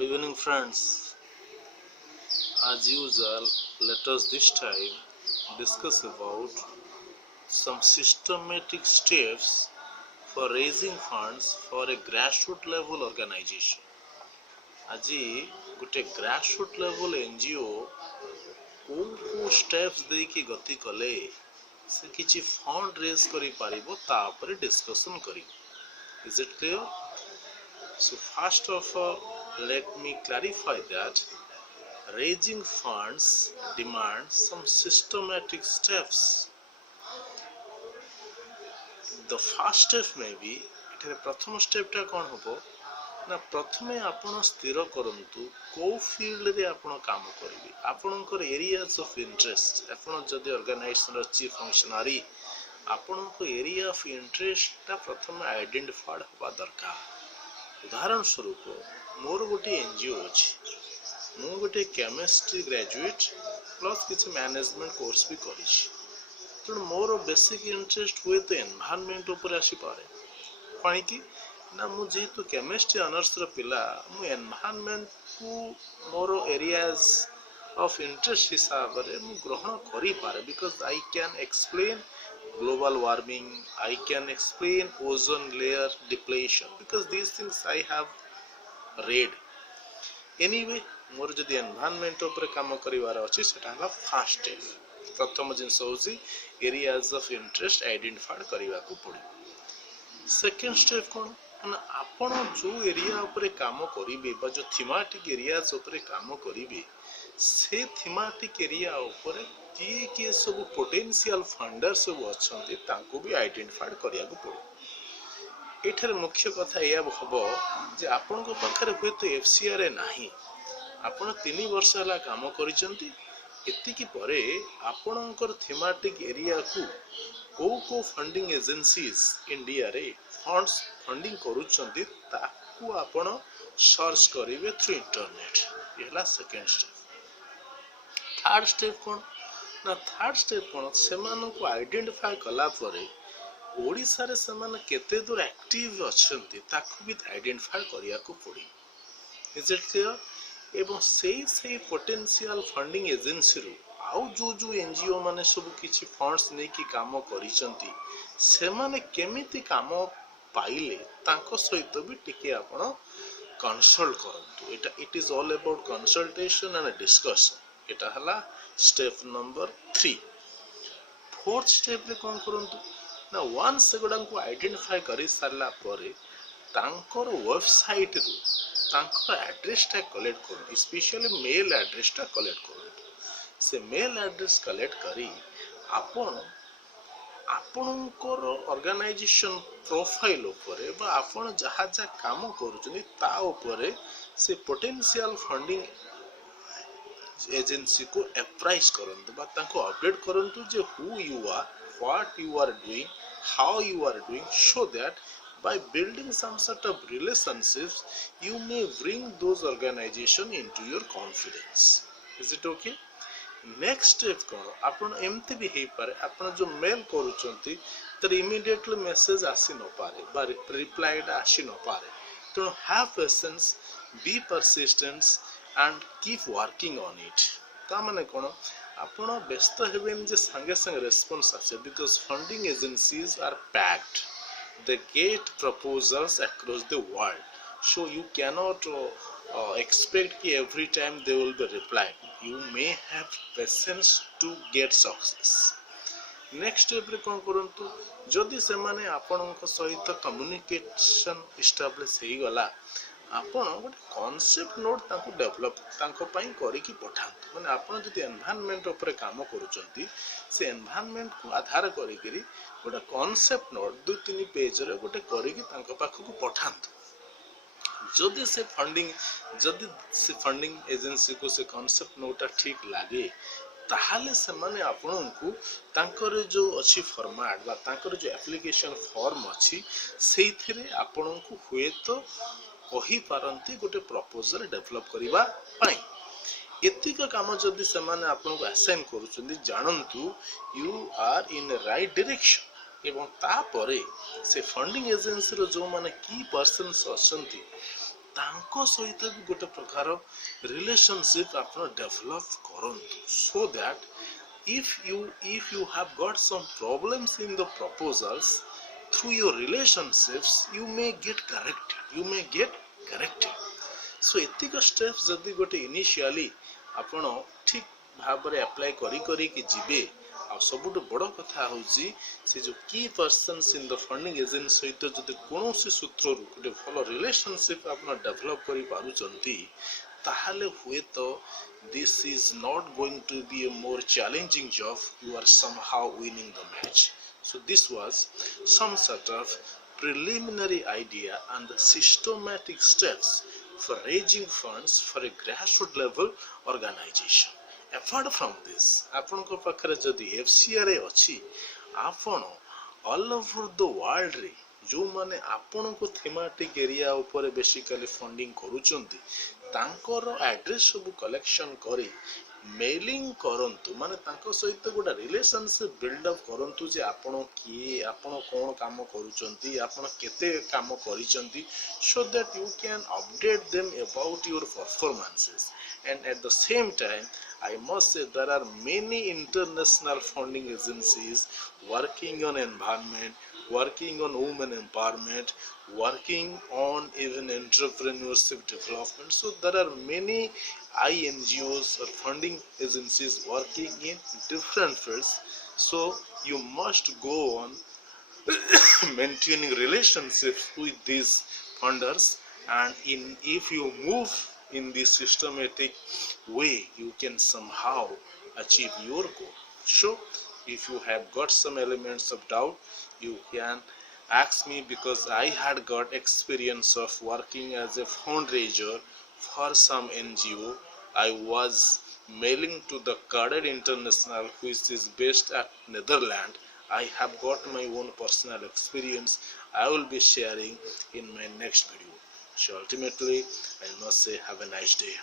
Good evening, friends. As usual, let us this time discuss about some systematic steps for raising funds for a grassroots level organization. আজি गोटे grassroots level NGO को steps देकी गति कले से किछि fund raise करि पारिबो ता ऊपर डिस्कशन करी. Is it clear? So first of all, let me clarify that raising funds demands some systematic steps. The first step may be प्रथम स्टेप टा कौन होबो ना प्रथमे आपण स्थिर करंतु को फील्ड रे आपण काम करिवे आपणकर एरियाज ऑफ इंटरेस्ट आपण जदि ऑर्गेनाइजेशन रो चीफ फंक्शनरी आपणको एरिया ऑफ इंटरेस्ट टा प्रथम आइडेंटिफाइड होबा दरकार. उदाहरण स्वरूप मोर गोटे एनजीओ अछि मु गोटे केमिस्ट्री ग्रेजुएट प्लस किछि मैनेजमेंट कोर्स भी करिछि तो मोर बेसिक इंटरेस्ट हुए तो एनवायरनमेंट ऊपर आसी पारे पानी की ना मु जेतु केमिस्ट्री ऑनर्स रो पिला मु एनवायरनमेंट को मोर एरियाज ऑफ इंटरेस्ट हिसाब रे मु ग्रहण करि पारे because I can explain global warming, I can explain ozone layer depletion because these things I have read. Anyway, मोर जदि एनवायरनमेंट ऊपर काम करिवार अछि सेटा हला फर्स्ट स्टेप. प्रथम जिंस होछि एरियाज ऑफ इंटरेस्ट आइडेंटिफाई करिवा को पड़ी. सेकंड स्टेप कोन ना आपण जो एरिया ऊपर काम करिवे बा जो थीमेटिक एरियाज ऊपर काम करिवे से थीमेटिक एरिया ऊपर किए सब पोटेंशियल फंडर सब अच्छे तांको भी आइडेंटिफाई करिया को पड़े. एठार मुख्य कथा या हबो जे आपन को पाखरे होय तो एफसीआर नाही आपन 3 वर्ष हला काम करिसंती एति की परे आपनकर थीमेटिक एरिया को फंडिंग एजेंसीज इंडिया रे फंड्स फंडिंग करूचंती ताकू आपन सर्च करिवे थ्रू इंटरनेट. एला सेकंड स्टेप. थर्ड स्टेप कोन ना थर्ड स्टेप कोन सेमान को आइडेंटिफाई कला परे ओडिसा रे सेमान केते दूर एक्टिव अछंती ताकू भी आइडेंटिफाई करिया को पड़ी. Is it clear? एवं से पोटेंशियल फंडिंग एजेंसी रो आउ जो एनजीओ माने सब किछि फंड्स नै कि काम करिसंती से माने केमिति काम पाइले तांको सहित भी टिके आपण कंसल्ट करंतु. एटा it is all about consultation and discussion. एटा हला स्टेप नंबर 3. फोर्थ स्टेप रे कोन करंतु ना वंस सेगुडा को आइडेंटिफाई करि सारला परे तांकर वेबसाइट रो तांकर एड्रेस टा कलेक्ट करू स्पेशली मेल एड्रेस टा कलेक्ट करू. से मेल एड्रेस कलेक्ट करी आपणकर ऑर्गेनाइजेशन प्रोफाइल ऊपर बा आपण जहा जा काम करूचनी ता ऊपर से पोटेंशियल फंडिंग एजेंसी को अप्राइज करंतु बा तांको अपडेट करंतु जे who you are what you are doing how you are doing so that by building some sort of relationships you may bring those organization into your confidence. Is it okay? Next step करो आपण एमती भी हे पारे आपण जो mail करूचंती तर immediately message आसी न पारे बा रिप्लाई आसी न पारे तो have patience be persistence and keep working on it. ता माने कोन आपण व्यस्त हेबेन जे संगे संगे रेस्पॉन्स आसे because funding agencies are packed. They get proposals across the world, so you cannot expect ki every time they will be replied. You may have patience to get success. Next step रे कोन करंतु जदि से माने आपनक सहित communication establish हे गला आपण गोटे concept note ताको डेवलप ताको पई करी की पठांत माने आपण जदि एनवायरनमेंट ऊपर काम करूचंती से एनवायरनमेंट को आधार करी करी गोटे कॉन्सेप्ट नोट 2-3 पेज रे गोटे करी की ताको पाखो को पठांत. जदि से फंडिंग एजेंसी को से कॉन्सेप्ट नोट ठीक लागे ताहाले से माने आपन को तांकर जो अछि फॉर्मेट बा तांकर जो एप्लीकेशन फॉर्म अछि सेइथिरे आपन को हुए तो कही पारंती गोटे प्रपोजल डेवलप करिवा पई. एतिक काम जदि से माने आपन को असाइन करूचंदी जानंतु you are in right direction एवं ता परे से फंडिंग एजेंसी रो जो माने की पर्सन्स अछंती तांको सहित भी गोटे प्रकार रिलेशनशिप आपण डेवलप करंतु so that if you have got some problems in the proposals through your relationships you may get corrected so etika steps जदि गोटे इनिशियली आपण ठीक भाव रे अप्लाई करी कि जिबे आ सबुठ बड़ कथा होची से जो की persons in the funding agent सहित जदि कोनोसी सूत्र गोटे भल रिलेशनशिप आपण डेवलप करि पारुचंती ताहले हुए तो this is not going to be a more challenging job. You are somehow winning the match. So this was some sort of preliminary idea and the systematic steps for raising funds for a grassroots level organization. Apart from this, आपनको पाखरे जदि FCRA अछि आपण all over the world रे जो माने आपण को thematic area ऊपर बेसिकली फंडिंग करूचंती तांकर एड्रेस सब कलेक्शन करी मेलिंग करंतु माने तांको सहित गोटा रिलेशनशिप बिल्ड अप करंतु जे आपण किए आपण कोन काम करूचंती आपण केते काम करिचंती so that you can update them about your performances and at the same time I must say there are many international funding agencies working on environment, working on women empowerment, working on even entrepreneurship development. So there are many INGOs or funding agencies working in different fields. So you must go on maintaining relationships with these funders and if you move in this systematic way you can somehow achieve your goal. So if you have got some elements of doubt you can ask me because I had got experience of working as a fundraiser for some NGO. I was mailing to the Carded International which is based at Netherlands. I have got my own personal experience. I will be sharing in my next video. So ultimately, I must say have a nice day.